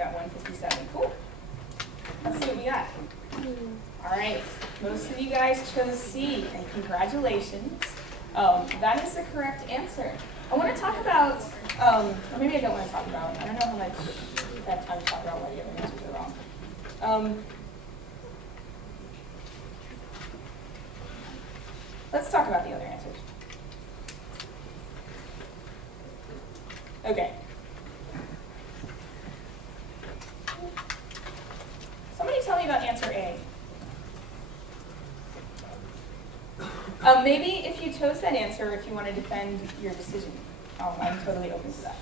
got 157. Cool. Let's see what we got. All right, most of you guys chose C, and congratulations. That is the correct answer. I want to talk about, or maybe I don't want to talk about, I don't know how much I have time to talk about why the other answers are wrong. Let's talk about the other answers. Okay. Somebody tell me about answer A. Maybe if you chose that answer, if you want to defend your decision, I'm totally open to that.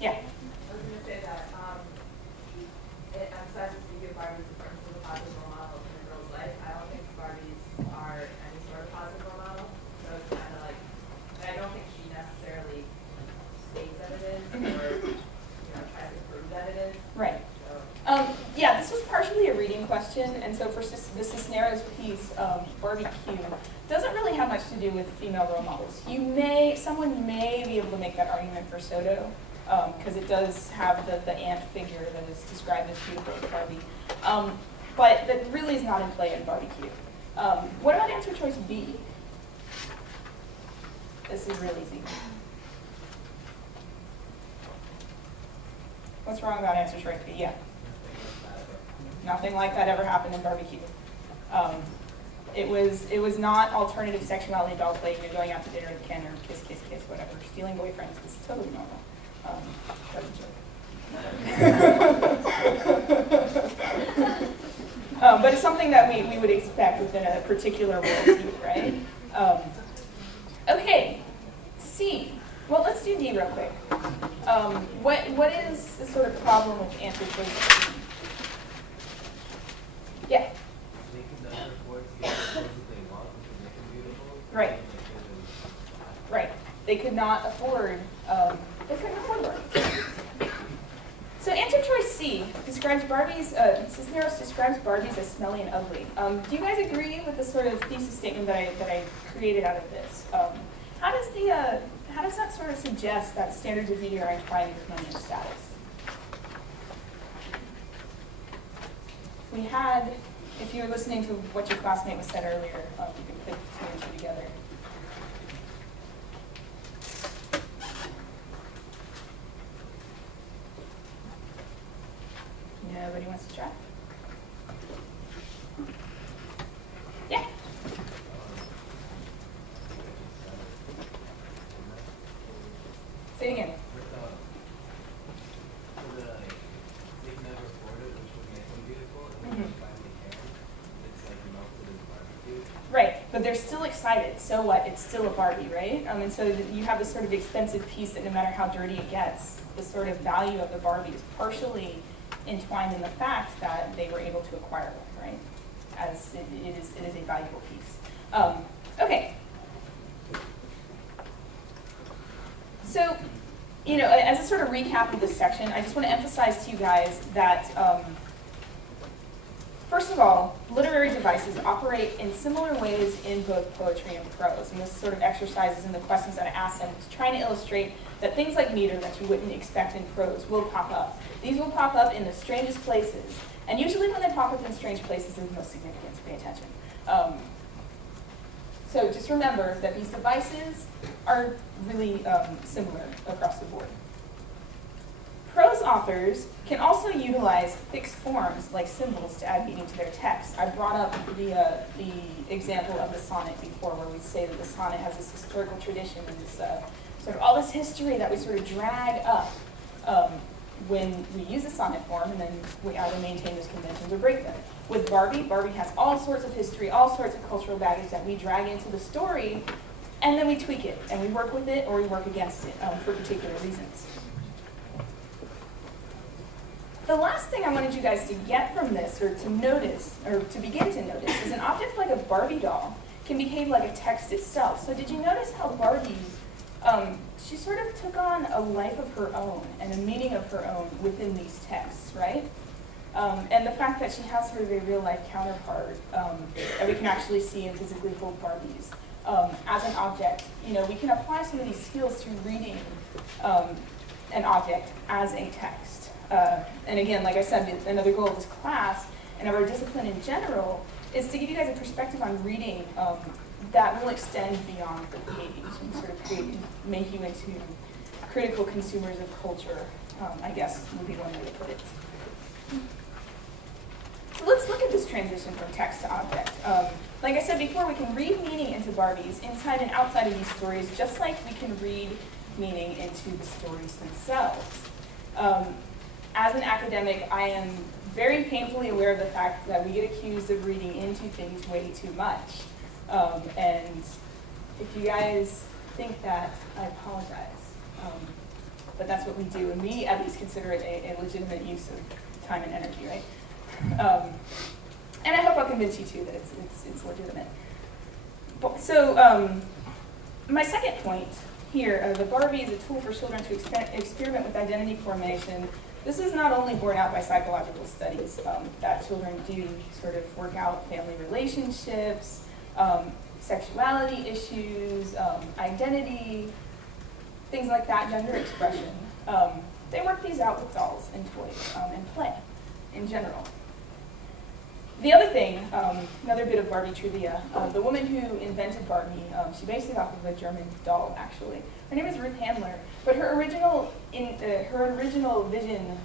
Yeah? I was going to say that it emphasizes the use of Barbies in terms of a positive role model in a girl's life. I don't think Barbies are any sort of positive role model. So it's kind of like, and I don't think she necessarily states that it is or tries to prove that it is. Right. So. Yeah, this was partially a reading question, and so for the Cisneros piece, Barbie Q doesn't really have much to do with female role models. Someone may be able to make that argument for Soto, because it does have the ant figure that is described as beautiful in Barbie. But that really is not in play in Barbie Q. What about answer choice B? This is real easy. What's wrong about answer choice B? Yeah. Nothing like that ever happened in Barbie Q. It was not alternative sexuality doll play. You're going out to dinner with Ken or kiss, kiss, kiss, whatever. Stealing boyfriends is totally normal. But it's something that we would expect within a particular worldview, right? Okay, C. Well, let's do D real quick. What is the sort of problem with answer choice C? Yeah. Right. Right. They could not afford. They couldn't afford Barbies. So answer choice C describes Barbies. Cisneros describes Barbies as smelly and ugly. Do you guys agree with the sort of thesis statement that I created out of this? How does that sort of suggest that standards of beauty are entwined with money and status? We had, if you were listening to what your classmate was said earlier, you could put two and two together. Nobody wants to try? Yeah. Say it again. Right, but they're still excited. So what? It's still a Barbie, right? And so you have this sort of expensive piece that no matter how dirty it gets, the sort of value of the Barbie is partially entwined in the fact that they were able to acquire one, right? As it is a valuable piece. Okay. So, as a sort of recap of this section, I just want to emphasize to you guys that first of all, literary devices operate in similar ways in both poetry and prose. And this sort of exercises in the questions that I asked them to try to illustrate that things like meter that you wouldn't expect in prose will pop up. These will pop up in the strangest places. And usually when they pop up in strange places, they're the most significant, so pay attention. So just remember that these devices are really similar across the board. Prose authors can also utilize fixed forms like symbols to add meaning to their text. I brought up the example of the sonnet before, where we say that the sonnet has this historical tradition and this sort of all this history that we sort of drag up when we use a sonnet form, and then we either maintain those conventions or break them. With Barbie has all sorts of history, all sorts of cultural baggage that we drag into the story, and then we tweak it, and we work with it or we work against it for particular reasons. The last thing I wanted you guys to get from this, or to notice, or to begin to notice, is an object like a Barbie doll can behave like a text itself. So did you notice how Barbie, she sort of took on a life of her own and a meaning of her own within these texts, right? And the fact that she has sort of a real-life counterpart that we can actually see and physically hold Barbies as an object, we can apply some of these skills to reading an object as a text. And again, like I said, another goal of this class and of our discipline in general is to give you guys a perspective on reading that will extend beyond the page and sort of make you into critical consumers of culture, I guess would be one way to put it. So let's look at this transition from text to object. Like I said before, we can read meaning into Barbies inside and outside of these stories, just like we can read meaning into the stories themselves. As an academic, I am very painfully aware of the fact that we get accused of reading into things way too much. And if you guys think that, I apologize. But that's what we do, and we at least consider it a legitimate use of time and energy, right? And I hope I'll convince you too that it's legitimate. So my second point here, the Barbie is a tool for children to experiment with identity formation. This is not only borne out by psychological studies that children do sort of work out family relationships, sexuality issues, identity, things like that, gender expression. They work these out with dolls and toys and play in general. The other thing, another bit of Barbie trivia, the woman who invented Barbie, she based it off of a German doll, actually. Her name is Ruth Handler, but her original vision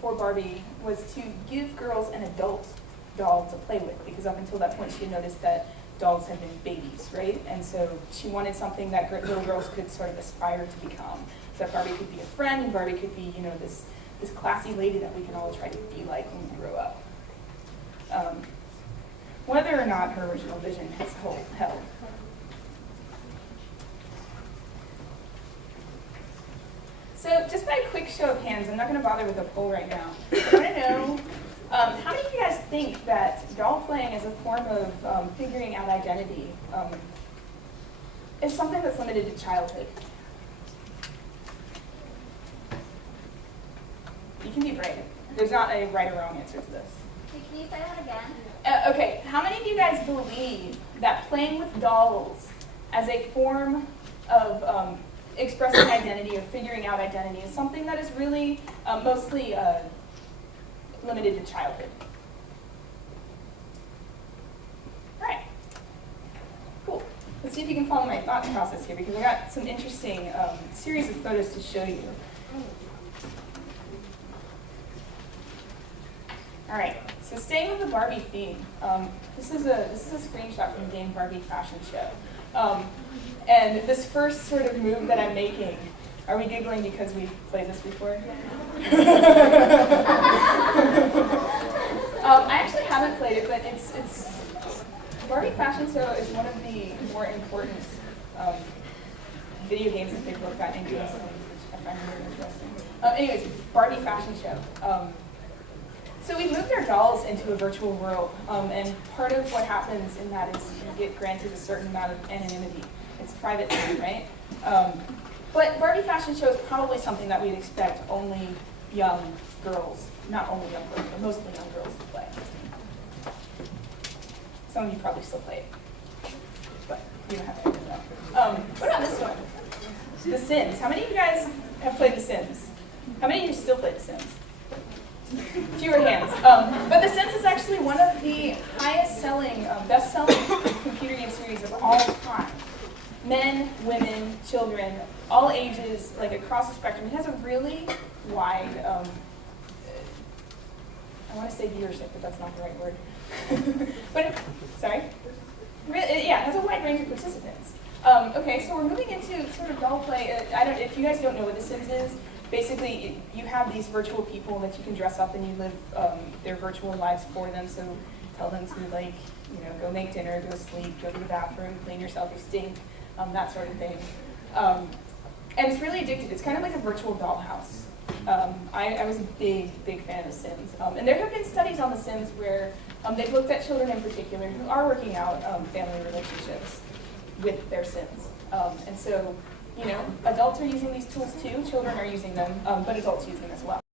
for Barbie was to give girls an adult doll to play with, because up until that point she had noticed that dolls had been babies, right? And so she wanted something that little girls could sort of aspire to become. So that Barbie could be a friend, and Barbie could be, this classy lady that we can all try to be like when we grow up. Whether or not her original vision has held. So just by a quick show of hands, I'm not going to bother with a poll right now. I want to know, how many of you guys think that doll playing as a form of figuring out identity is something that's limited to childhood? You can be brave. There's not a right or wrong answer to this. Can you say that again? Okay, how many of you guys believe that playing with dolls as a form of expressing identity or figuring out identity is something that is really mostly limited to childhood? All right, cool. Let's see if you can follow my thought process here, because I got some interesting series of photos to show you. All right, so staying with the Barbie theme, this is a screenshot from the game Barbie fashion show. And this first sort of move that I'm making, are we giggling because we've played this before? I actually haven't played it, but it's Barbie fashion show is one of the more important video games that people have gotten into, which I find really interesting. Anyways, Barbie fashion show. So we've moved our dolls into a virtual world, and part of what happens in that is you get granted a certain amount of anonymity. It's private time, right? But Barbie fashion show is probably something that we'd expect only young girls, not only young girls, but mostly young girls to play. Some of you probably still play it, but you don't have to do that. What about this one? The Sims. How many of you guys have played The Sims? How many of you still play The Sims? Fewer hands. But The Sims is actually one of the highest-selling, best-selling computer game series of all time. Men, women, children, all ages, like across the spectrum. It has a really wide, I want to say viewership, but that's not the right word. But, sorry? Yeah, it has a wide range of participants. Okay, so we're moving into sort of role play. If you guys don't know what The Sims is, basically you have these virtual people that you can dress up and you live their virtual lives for them. So tell them to go make dinner, go sleep, go to the bathroom, clean yourself, you stink, that sort of thing. And it's really addictive. It's kind of like a virtual dollhouse. I was a big fan of The Sims. And there have been studies on The Sims where they've looked at children in particular who are working out family relationships with their Sims. And so, adults are using these tools too, children are using them, but adults use them as well.